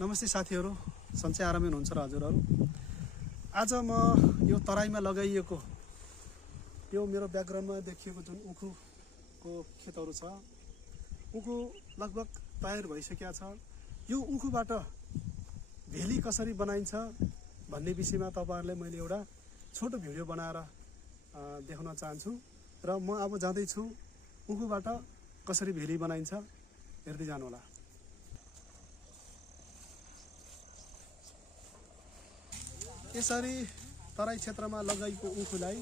नमस्ते साथीहरू, सन्चै आरामै हुनुहुन्छ र हजुरहरू। आज म यो तराईमा लगाइएको यो मेरो ब्याकग्राउन्डमा देखिएको जुन उखुको खेतहरू छ, उखु लगभग तयार भइसकेको छ। यो उखुबाट भेली कसरी बनाइन्छ भन्ने विषयमा तपाईहरुलाई मैले एउटा छोटो भिडियो बनाएर देखाउन चाहन्छु र म अब जाँदैछु उखुबाट कसरी भेली बनाइन्छ हेर्दै जानु होला। यसरी तराई क्षेत्रमा लगाइएको उखुलाई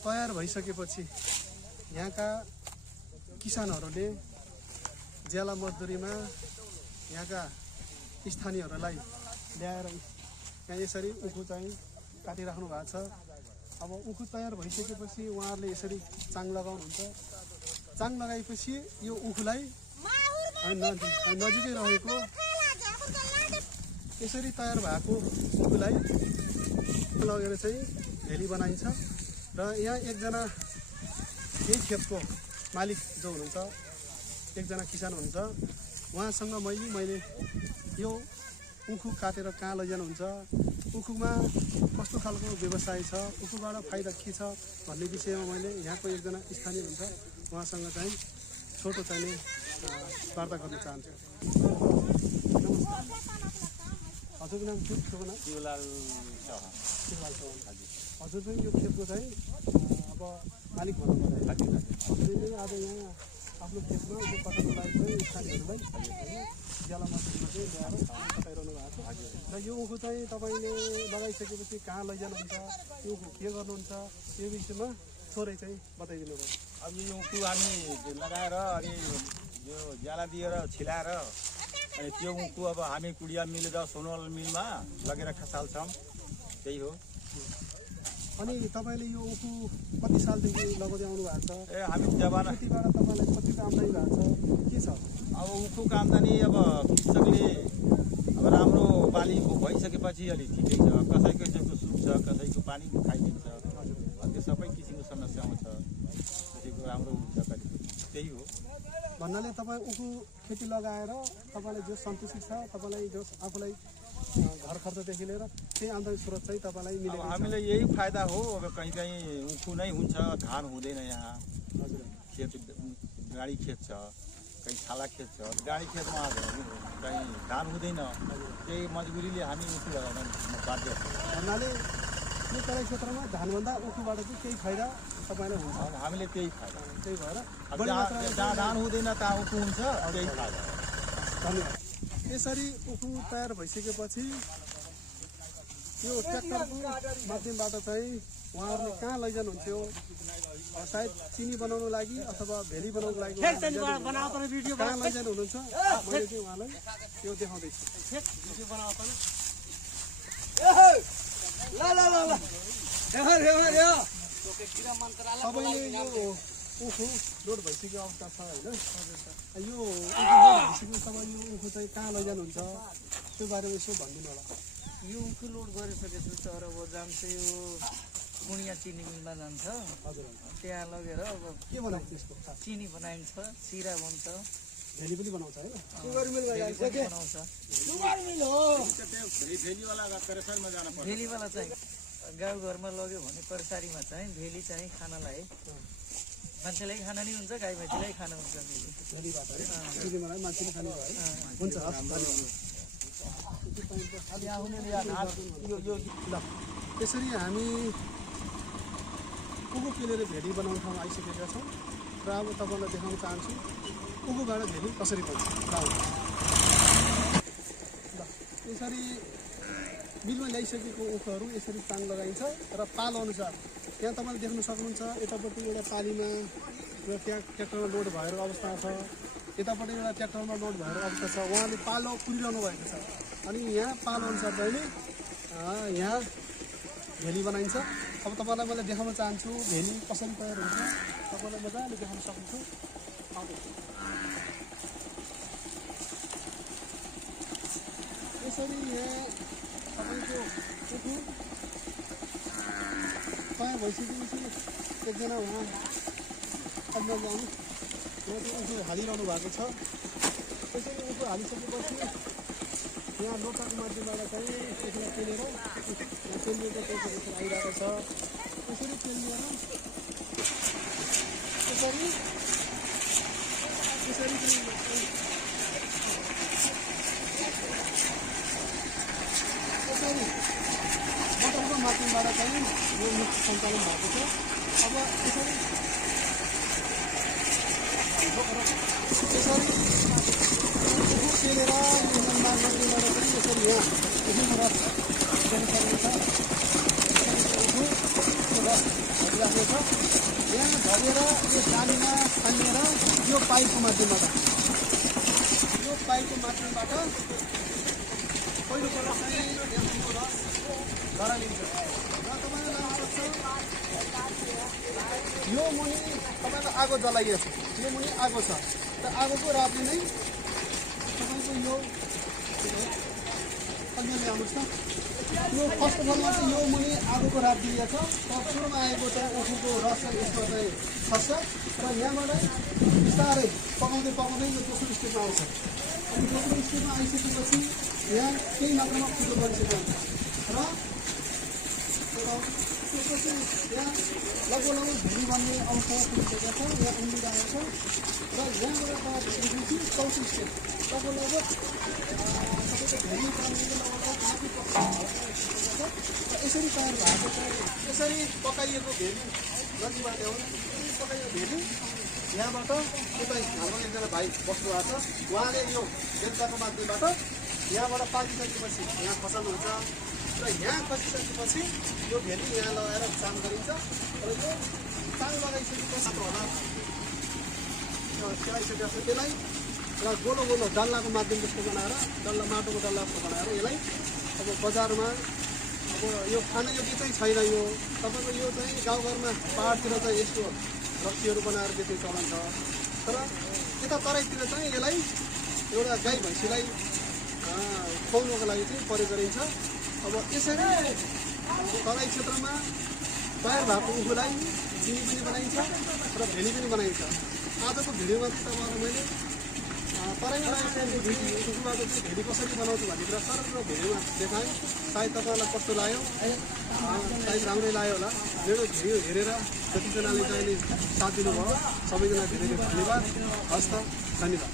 तयार भइसकेपछि यहाँका किसानहरूले ज्याला मजदुरीमा यहाँका स्थानीयहरूलाई ल्याएर यहाँ यसरी उखु चाहिँ काटिराख्नु भएको छ। अब उखु तयार भइसकेपछि उहाँहरूले यसरी चाङ लगाउनुहुन्छ। चाङ लगाएपछि यो उखुलाई नजिकै रहेको यसरी तयार भएको उखुलाई लगेर चाहिँ भेली बनाइन्छ। र यहाँ एकजना यही खेतको मालिक जो हुनुहुन्छ, एकजना किसान हुनुहुन्छ, उहाँसँग मैले यो उखु काटेर कहाँ लैजानुहुन्छ, उखुमा कस्तो खालको व्यवसाय छ, उखुबाट फाइदा के छ भन्ने विषयमा मैले यहाँको एकजना स्थानीय हुन्छ उहाँसँग चाहिँ छोटो चाहिँ वार्ता गर्न चाहन्छु। हजुरको नाम के हो? शिवलाल हजुर चाहिँ यो खेतको चाहिँ अब मालिक भन्नु पर्यो। हजुरले आज यहाँ आफ्नो खेतमा उखु पकाउनको लागि चाहिँ स्थानीयहरूलाई ज्याला मजदुरीमा चाहिँ ल्याएर पकाइरहनु भएको छ। र यो उखु चाहिँ तपाईँले लगाइसकेपछि कहाँ लैजानुहुन्छ, यो उखु के गर्नुहुन्छ, यो विषयमा थोरै चाहिँ बताइदिनु भयो। अब यो उखु हामी लगाएर अनि यो ज्याला दिएर छिलाएर अनि त्यो उखु अब हामी कुडिया मिल र सोनवल मिलमा लगेर खसाल्छौँ। त्यही हो। अनि तपाईँले यो उखु कति सालदेखि लगाउँदै आउनु भएको छ? ए हामी जमाना खेतीबाट तपाईँलाई कतिको आम्दानी भएको छ, के छ? अब उखुको आम्दानी अब कृषकले अब राम्रो बाली भइसकेपछि अलिक ठिकै छ। कसैको चाहिँ सुक्छ, कसैको पानी खाइदिन्छ। त्यो सबै किसिमको समस्या आउँछ। कसैको राम्रो हुन्छ, त्यही हो। भन्नाले तपाईँ उखु खेती लगाएर तपाईँलाई जो सन्तुष्टि छ, तपाईँलाई जो आफूलाई घर खर्चदेखि लिएर त्यही आम्दानी स्रोत चाहिँ तपाईँलाई मिलेको छ। हामीलाई यही फाइदा हो। अब कहीँ कहीँ उखु नै हुन्छ, धान हुँदैन यहाँ। हजुर, खेत गाडी खेत छ, कहीँ छाला खेत छ। गाडी खेतमा कहीँ धान हुँदैन, त्यही मजबुरीले हामी उखु लगाउन बाध्य। भन्नाले यो तराई क्षेत्रमा धानभन्दा उखुबाट चाहिँ केही फाइदा तपाईँलाई हुन्छ। हामीले त्यही फाइदा। त्यही भएर जहाँ धान हुँदैन त्यहाँ उखु हुन्छ, त्यही फाइदा। धन्यवाद। यसरी उखु तयार भइसकेपछि यो ट्र्याक्टरको माध्यमबाट चाहिँ उहाँहरूले कहाँ लैजानुहुन्थ्यो, सायद चिनी बनाउनु लागि अथवा भेली बनाउनुको लागि कहाँ लैजानु हुनुहुन्छ, मैले चाहिँ उहाँलाई यो देखाउँदैछु। सबैले यो उखु लोड भइसकेको अवस्था छ होइन? यो उखु लोड भइसकेको तपाईँ यो उखु चाहिँ कहाँ लैजानुहुन्छ त्यो बारेमा यसो भनिदिनु होला। यो उखु लोड गरिसकेपछि तर अब जान्छ यो कुनिया चिनी मिलमा जान्छ। हजुर, त्यहाँ लगेर अब के बनाउँछ त्यसको? चिनी बनाइन्छ, सिरा बन्छ, भेली पनि बनाउँछ होइन? भेलीवाला चाहिँ गाउँघरमा लग्यो भने कर्सारीमा चाहिँ भेली चाहिँ खानलाई मान्छेलाई खाना नि हुन्छ, गाई भैँसीलाई खाना हुन्छ। भेलीबाट है चिनी बनाएर मान्छेले खानु भयो है? हुन्छ, हस्, ल। यसरी हामी उखु पेलेर भेली बनाउने ठाउँमा आइसकेका छौँ र अब तपाईँलाई देखाउन चाहन्छु उखुबाट भेली कसरी बन्छ। ल, यसरी मिलमा ल्याइसकेको उखुहरू यसरी ताङ लगाइन्छ र पालो अनुसार यहाँ तपाईँले देख्न सक्नुहुन्छ यतापट्टि एउटा पालीमा एउटा ट्र्याक्टरमा लोड भएको अवस्था छ, यतापट्टि एउटा ट्र्याक्टरमा लोड भएको अवस्था छ। उहाँले पालो पुरिरहनु भएको छ। अनि यहाँ पालो अनुसार चाहिँ यहाँ भेली बनाइन्छ। अब तपाईँलाई मैले देखाउन चाहन्छु भेली कसरी तयार हुन्छ, तपाईँलाई मजाले देखाउन सक्छु। यसरी यहाँ तपाईँको उखु तयार भइसकेपछि एकजना उहाँ अन्न जानु यहाँ चाहिँ उखु हालिरहनु भएको छ। त्यसरी उखु हालिसकेपछि यहाँ लोटाको माध्यमबाट चाहिँ यसलाई पेलेर यहाँ पेलिएको त्यसरी आइरहेको छ। यसरी पेलिएर यसरी मोटरको माध्यमबाट चाहिँ यो मिक्स सञ्चालन भएको छ। अब यसरी पेलेर माध्यमबाट पनि यसरी यहाँ यसरी रस गर्न सक्नेछ। रस भरिराख्ने छ। यहाँ भरेर यो जालीमा खनेर यो पाइपको माध्यमबाट पहिलोपल्ट चाहिँ यसको रस गराइन्छ। र तपाईँले लानुपर्छ यो मुनि तपाईँको आगो जलाइएको छ। यो मुनि आगो छ। त आगोको रापले नै तपाईँको यो अन्य ल्याउनुहोस् न। यो फर्स्ट अफ अलमा चाहिँ यो मुनि आगोको राप दिएको छ। तर सुरुमा आएको चाहिँ ओखुको रस चाहिँ यसमा चाहिँ खस्छ र यहाँबाट बिस्तारै पकाउँदै यो दोस्रो स्टेपमा आउँछ। अनि दोस्रो स्टेपमा आइसकेपछि यहाँ केही मात्रामा कुदो गरिसकेको हुन्छ र त्यसपछि यहाँ लगभग भिडी बन्ने अवस्था पुगिसकेको छ। यहाँ उम्लिरहेको छ र यहाँबाट हेरेपछि चौथो स्टेप लगभग तपाईँको भिडी बन्ने र यसरी तयार भएको चाहिँ यसरी पकाइएको भेली नदीबाट ल्याउनु। पकाइएको भेली यहाँबाट उता हाम्रो एकजना भाइ बस्नु भएको छ। उहाँले यो यन्त्रको माध्यमबाट यहाँबाट पाकिसकेपछि यहाँ खसाल्नुहुन्छ र यहाँ खसिसकेपछि यो भेली यहाँ लगाएर चाङ गरिन्छ र यो चाङ लगाइसकेपछि होला खेलाइसकेपछि त्यसलाई र गोलो गोलो डल्लाको माध्यम जस्तो बनाएर माटोको डल्ला जस्तो बनाएर यसलाई अब बजारमा अब यो खान योग्य चाहिँ छैन। यो तपाईँको यो चाहिँ गाउँघरमा पाहाडतिर चाहिँ यस्तो रक्सीहरू बनाएर बेच्ने चलन छ। तर यता तराईतिर चाहिँ यसलाई एउटा गाई भैँसीलाई खुवाउनुको लागि चाहिँ प्रयोग गरिन्छ। अब यसरी तराई क्षेत्रमा तयार भएको उखुलाई चिनी पनि बनाइन्छ र भेली पनि बनाइन्छ। आजको भिडियोमा चाहिँ तपाईँलाई मैले तराईमा लागेको उखुबाट चाहिँ भेली कसरी बनाउँछु भन्ने कुरा सरल भिडियोमा देखाएँ। सायद तपाईँलाई कस्तो लाग्यो, सायद राम्रै लाग्यो होला। मेरो भिडियो हेरेर जतिजनाले चाहिँ साथ दिनुभयो सबैजना धेरै धेरै धन्यवाद। हस्त धन्यवाद।